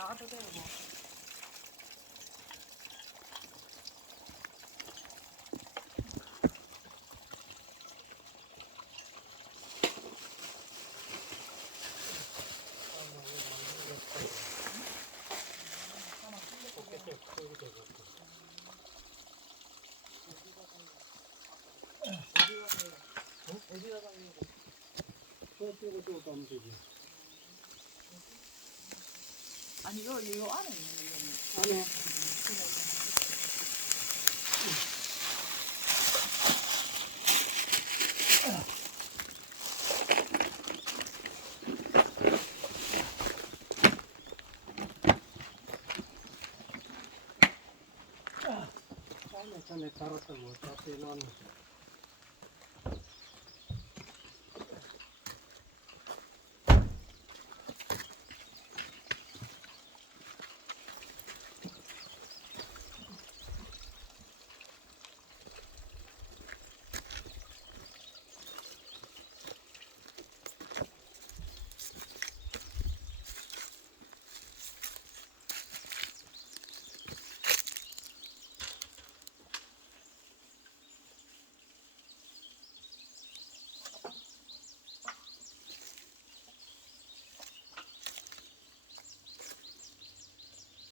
나가도 되고. 어디가 가려고? 저 빼고 또 가면 되지. 아니 이거 안에 있는 거는. 안에. 전에 달았다고 자세히 나는.